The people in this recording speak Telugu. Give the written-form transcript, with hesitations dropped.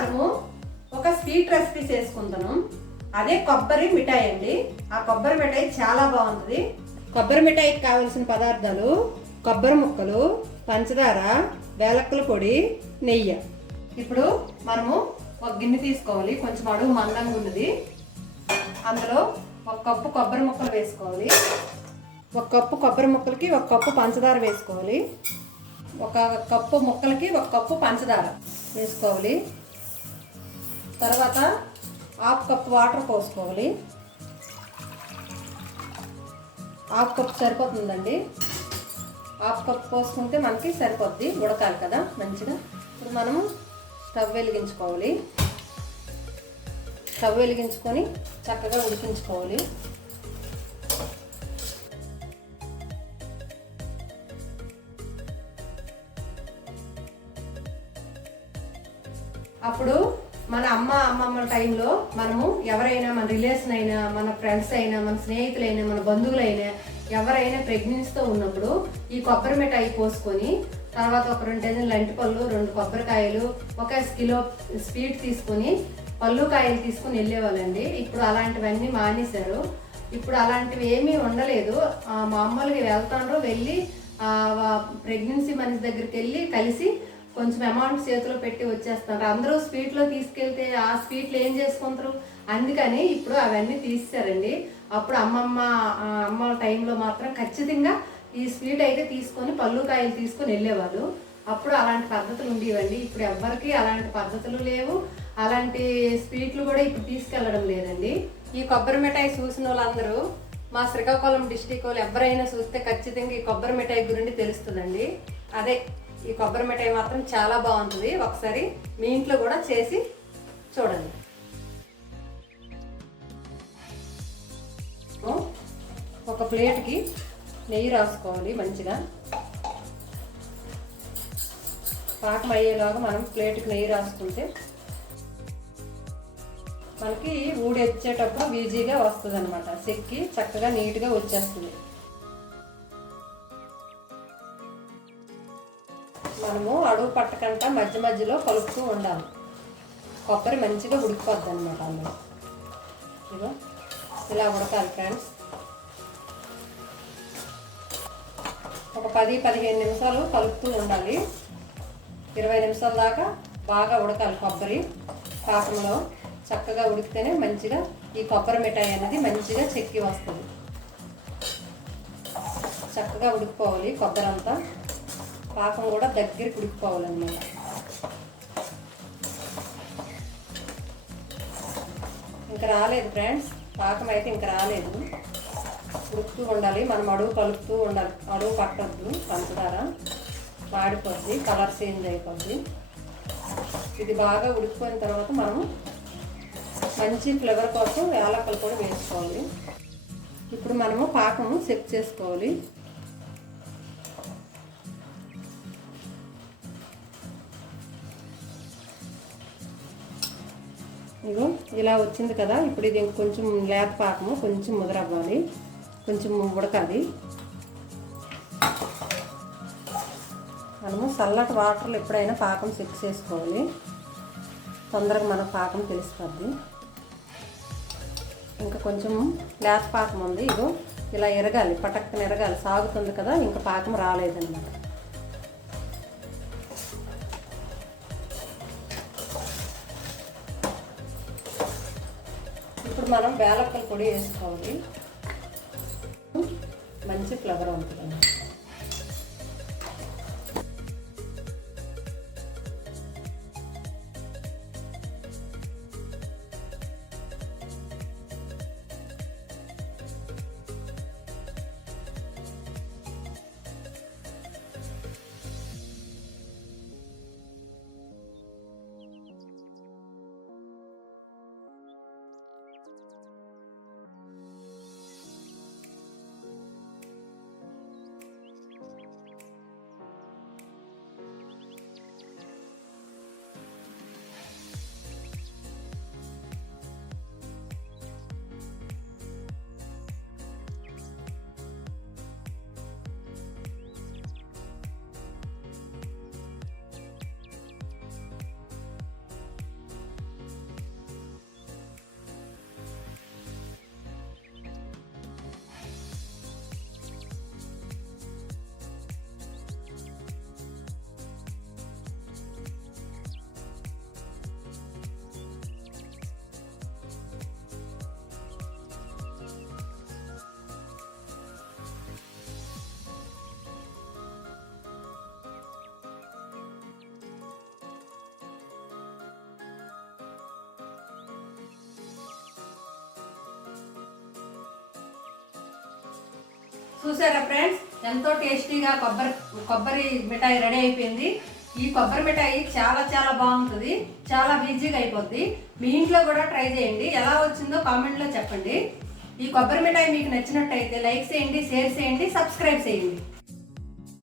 మనము ఒక స్వీట్ రెసిపీ చేసుకుందాం. అదే కొబ్బరి మిఠాయి అండి. ఆ కొబ్బరి మిఠాయి చాలా బాగుంటుంది. కొబ్బరి మిఠాయికి కావలసిన పదార్థాలు కొబ్బరి ముక్కలు, పంచదార, వేలక్కల పొడి, నెయ్యి. ఇప్పుడు మనము ఒక గిన్నె తీసుకోవాలి, కొంచెం అడుగు మందంగా ఉన్నది. అందులో ఒక కప్పు కొబ్బరి ముక్కలు వేసుకోవాలి. ఒక కప్పు కొబ్బరి ముక్కలకి ఒక కప్పు పంచదార వేసుకోవాలి. ఒక కప్పు ముక్కలకి ఒక కప్పు పంచదార వేసుకోవాలి. తర్వాత హాఫ్ కప్పు వాటర్ పోసుకోవాలి. హాఫ్ కప్ సరిపోతుందండి. హాఫ్ కప్ పోసుకుంటే మనకి సరిపోద్ది, ఉడకాలి కదా మంచిగా. ఇప్పుడు మనము స్టవ్ వెలిగించుకోవాలి. స్టవ్ వెలిగించుకొని చక్కగా ఉడికించుకోవాలి. అప్పుడు మన అమ్మమ్మల టైంలో మనము ఎవరైనా, మన రిలేషన్ అయినా, మన ఫ్రెండ్స్ అయినా, మన స్నేహితులైనా, మన బంధువులైనా ఎవరైనా ప్రెగ్నెన్సీతో ఉన్నప్పుడు ఈ కొబ్బరి మిఠాయి పోసుకొని, తర్వాత ఒక 2 డజన్ల అరటిపళ్ళు, 2 కొబ్బరికాయలు, 1 కిలో స్వీట్ తీసుకొని, పళ్ళు కాయలు తీసుకొని వెళ్ళేవాళ్ళండి. ఇప్పుడు అలాంటివన్నీ మానేశారు. ఇప్పుడు అలాంటివి ఏమీ ఉండలేదు. మామూలుగా వెళ్తాండ్రు, వెళ్ళి ప్రెగ్నెన్సీ మనిషి దగ్గరికి వెళ్ళి కలిసి కొంచెం అమౌంట్ చేతిలో పెట్టి వచ్చేస్తారు. అందరూ స్వీట్లో తీసుకెళ్తే ఆ స్వీట్లు ఏం చేసుకుంటారు, అందుకని ఇప్పుడు అవన్నీ తీసేశారండి. అప్పుడు అమ్మ టైంలో మాత్రం ఖచ్చితంగా ఈ స్వీట్ అయితే తీసుకొని, పళ్ళు కాయలు తీసుకొని వెళ్ళేవాళ్ళు. అప్పుడు అలాంటి పద్ధతులు ఉండేవండి. ఇప్పుడు ఎవ్వరికి అలాంటి పద్ధతులు లేవు. అలాంటి స్వీట్లు కూడా ఇప్పుడు తీసుకెళ్ళడం లేదండి. ఈ కొబ్బరి మిఠాయి చూసిన వాళ్ళందరూ మా శ్రీకాకుళం డిస్టిక్ వాళ్ళు ఎవరైనా చూస్తే ఖచ్చితంగా ఈ కొబ్బరి మిఠాయి గురించి తెలుస్తుందండి. అదే ఈ కొబ్బరి మిఠాయి మాత్రం చాలా బాగుంటుంది. ఒకసారి మీ ఇంట్లో కూడా చేసి చూడండి. ఒక ప్లేట్కి నెయ్యి రాసుకోవాలి మంచిగా. పాకం అయ్యేలాగా మనం ప్లేట్కి నెయ్యి రాసుకుంటే మనకి ఊడెచ్చేటప్పుడు ఈజీగా వస్తుంది అనమాట. చెక్కి చక్కగా నీట్గా వచ్చేస్తుంది. మనము అడుగు పట్టకుండా మధ్య మధ్యలో కలుపుతూ ఉండాలి. కొబ్బరి మంచిగా ఉడికిపోద్ది అనమాట. అందులో ఇదో ఇలా ఉడకాలి ఫ్రెండ్స్. ఒక 10-15 నిమిషాలు కలుపుతూ ఉండాలి. 20 నిమిషాల దాకా బాగా ఉడకాలి. కొబ్బరి పాకంలో చక్కగా ఉడికితేనే మంచిగా ఈ కొబ్బరి మిఠాయి అనేది మంచిగా చెక్కి వస్తుంది. చక్కగా ఉడికిపోవాలి కొబ్బరి అంతా. పాకం కూడా దగ్గరికి ఉడికిపోవాలన్నమాట. ఇంకా రాలేదు ఫ్రెండ్స్, పాకం అయితే ఇంకా రాలేదు. ఉడుకుతూ ఉండాలి. మనం అడుగు కలుపుతూ ఉండాలి. అడుగు పట్టద్దు, పంచదార మాడిపోద్ది, కలర్ చేంజ్ అయిపోద్ది. ఇది బాగా ఉడికిపోయిన తర్వాత మనము మంచి ఫ్లేవర్ కోసం యాలకులు కూడా వేసుకోవాలి. ఇప్పుడు మనము పాకము సెట్ చేసుకోవాలి. ఇగో ఇలా వచ్చింది కదా. ఇప్పుడు ఇది కొంచెం లేత పాకము, కొంచెం ముదరవ్వాలి, కొంచెం ఉడకాలి. మనము చల్లటి వాటర్లో ఎప్పుడైనా పాకం సెట్ చేసుకోవాలి. తొందరగా మన పాకం తెలిసిపోద్ది. ఇంకా కొంచెం లేత పాకం ఉంది. ఇగో ఇలా ఎరగాలి, పటక్కన ఎరగాలి. సాగుతుంది కదా, ఇంకా పాకం రాలేదన్నమాట. ఇప్పుడు మనం వేలక్కల పొడి వేసుకోవాలి. మంచి ఫ్లేవర్ ఉంటుంది. చూసారా ఫ్రెండ్స్, ఎంతో టేస్టీగా కొబ్బరి మిఠాయి రెడీ అయిపోయింది. ఈ కొబ్బరి మిఠాయి చాలా చాలా బాగుంటుంది, చాలా ఈజీగా అయిపోద్ది. మీ ఇంట్లో కూడా ట్రై చేయండి, ఎలా వచ్చిందో కామెంట్లో చెప్పండి. ఈ కొబ్బరి మిఠాయి మీకు నచ్చినట్టయితే లైక్ చేయండి, షేర్ చేయండి, సబ్స్క్రైబ్ చేయండి.